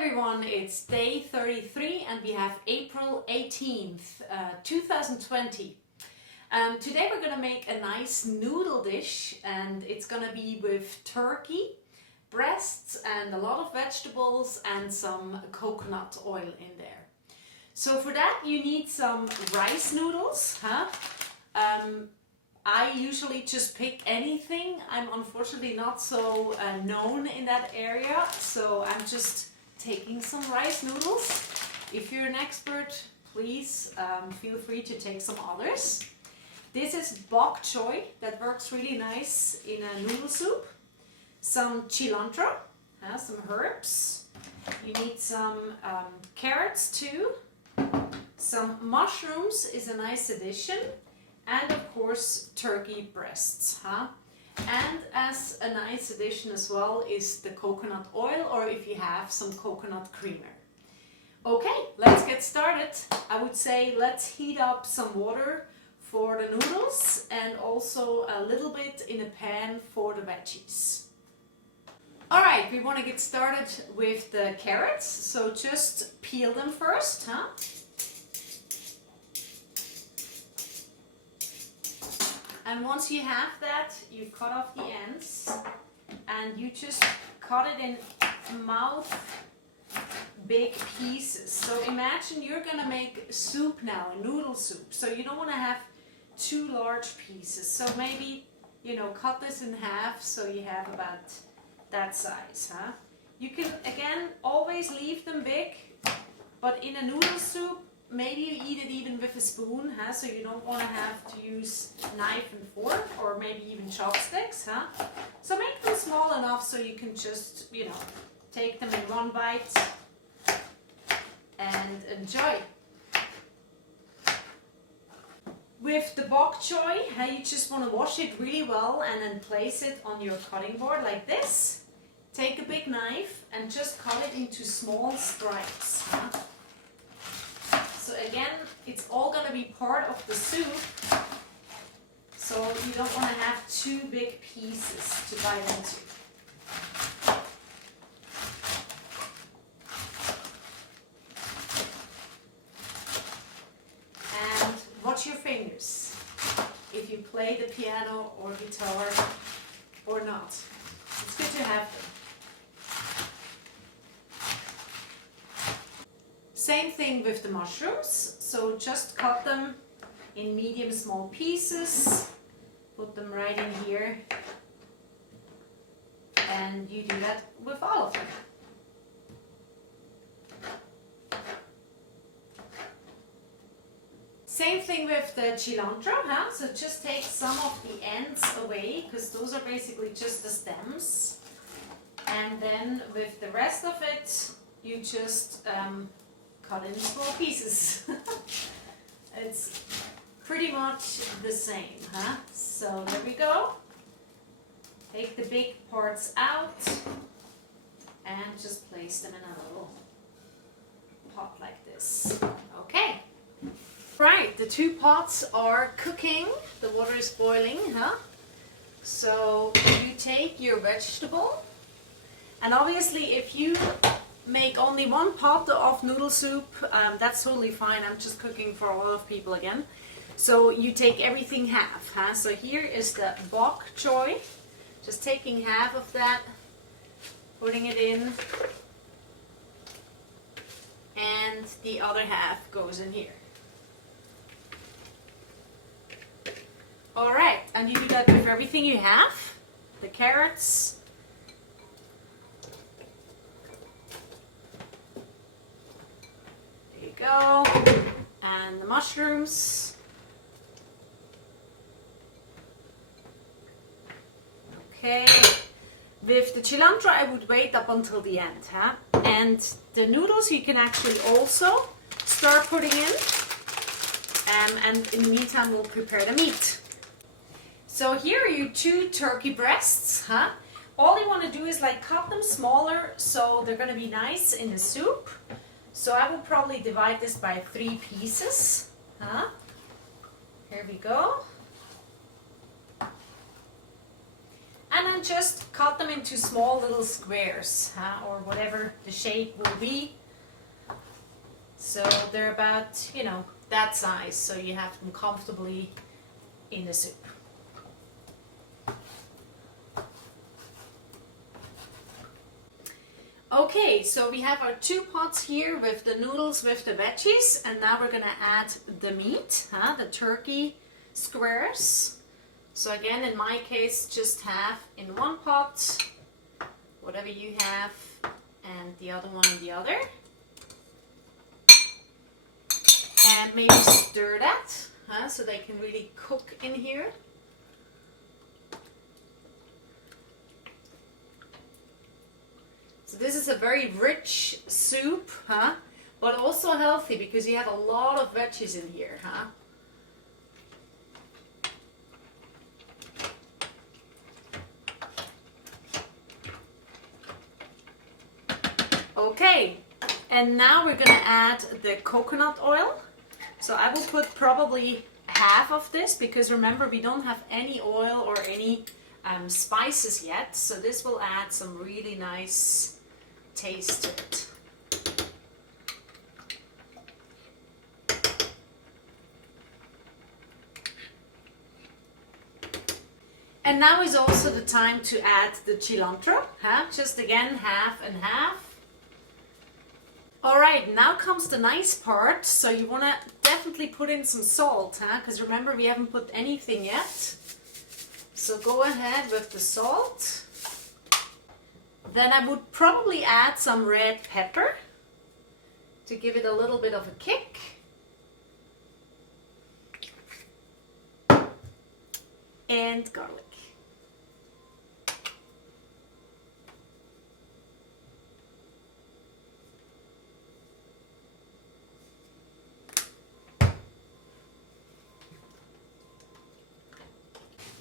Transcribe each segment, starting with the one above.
everyone, it's day 33 and we have April 18th, 2020. Today we're going to make a nice noodle dish, and it's going to be with turkey breasts and a lot of vegetables and some coconut oil in there. So for that you need some rice noodles. I usually just pick anything. I'm unfortunately not so known in that area, so I'm just taking some rice noodles. If you're an expert, please feel free to take some others. This is bok choy that works really nice in a noodle soup. Some cilantro, some herbs. You need some carrots too. Some mushrooms is a nice addition. And of course turkey breasts. And as a nice addition as well is the coconut oil, or if you have some coconut creamer. Okay, let's get started. I would say let's heat up some water for the noodles and also a little bit in a pan for the veggies. Alright, we want to get started with the carrots, so just peel them first. And once you have that, you cut off the ends and you just cut it in mouth big pieces. So imagine you're gonna make soup now, a noodle soup. So you don't want to have too large pieces. So maybe, cut this in half so you have about that size. You can again always leave them big, but in a noodle soup, maybe you eat it even with a spoon, so you don't want to have to use knife and fork or maybe even chopsticks. So make them small enough so you can just, take them in one bite and enjoy. With the bok choy, you just want to wash it really well and then place it on your cutting board like this. Take a big knife and just cut it into small stripes. So again, it's all going to be part of the soup, so you don't want to have too big pieces to bite into. And watch your fingers, if you play the piano or guitar or not. It's good to have them. Same thing with the mushrooms, so just cut them in medium small pieces, put them right in here, and you do that with all of them. Same thing with the cilantro, so just take some of the ends away, because those are basically just the stems, and then with the rest of it you just cut in small pieces. It's pretty much the same, So there we go. Take the big parts out and just place them in a little pot like this. Okay. Right, the two pots are cooking. The water is boiling, So you take your vegetable, and obviously if you make only one pot of noodle soup, that's totally fine. I'm just cooking for a lot of people again. So you take everything half. So here is the bok choy. Just taking half of that, putting it in, and the other half goes in here. Alright, and you do that with everything you have. The carrots, go, and the mushrooms. Okay, with the cilantro I would wait up until the end, and the noodles you can actually also start putting in, and in the meantime we'll prepare the meat. So here are your two turkey breasts. All you want to do is cut them smaller so they're going to be nice in the soup. So I will probably divide this by 3 pieces. Here we go. And then just cut them into small little squares, or whatever the shape will be. So they're about, you know, that size, so you have them comfortably in the soup. Okay, so we have our 2 pots here with the noodles with the veggies, and now we're gonna add the meat, the turkey squares. So again, in my case, just have in one pot, whatever you have, and the other one in the other. And maybe stir that, so they can really cook in here. So this is a very rich soup, but also healthy because you have a lot of veggies in here, Okay, and now we're gonna add the coconut oil. So I will put probably half of this because remember we don't have any oil or any spices yet. So this will add some really nice taste to it. And now is also the time to add the cilantro, just again half and half. Alright, now comes the nice part. So you want to definitely put in some salt, because remember we haven't put anything yet. So go ahead with the salt. Then I would probably add some red pepper to give it a little bit of a kick. And garlic.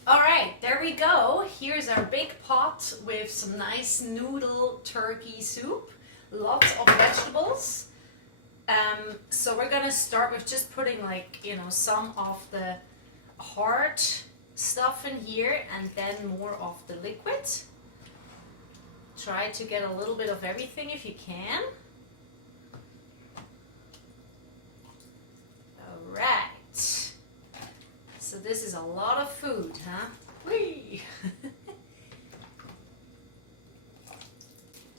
Alright, there we go. Here's our big pot with some nice noodle turkey soup. Lots of vegetables. So we're gonna start with just putting some of the hard stuff in here and then more of the liquid. Try to get a little bit of everything if you can. Alright. So this is a lot of food, Whee!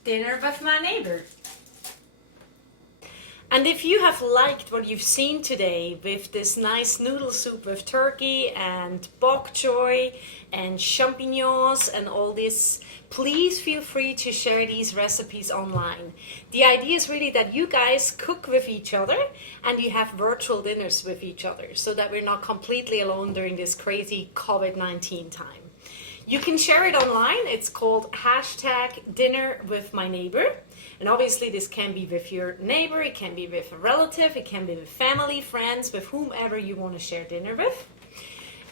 Dinner with my neighbor. And if you have liked what you've seen today with this nice noodle soup with turkey and bok choy and champignons and all this, please feel free to share these recipes online. The idea is really that you guys cook with each other and you have virtual dinners with each other so that we're not completely alone during this crazy COVID-19 time. You can share it online. It's called #dinnerwithmyneighbor. And obviously this can be with your neighbor, it can be with a relative, it can be with family, friends, with whomever you want to share dinner with.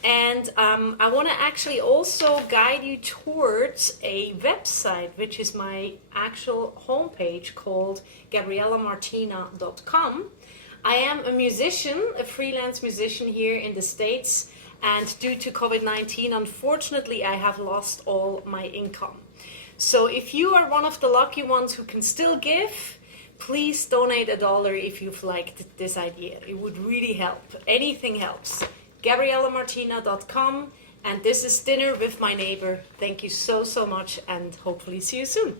And I want to actually also guide you towards a website, which is my actual homepage called GabriellaMartina.com. I am a musician, a freelance musician here in the States, and due to COVID-19, unfortunately, I have lost all my income. So if you are one of the lucky ones who can still give, please donate $1 if you've liked this idea. It would really help. Anything helps. GabriellaMartina.com, and this is Dinner with My Neighbor. Thank you so much, and hopefully see you soon.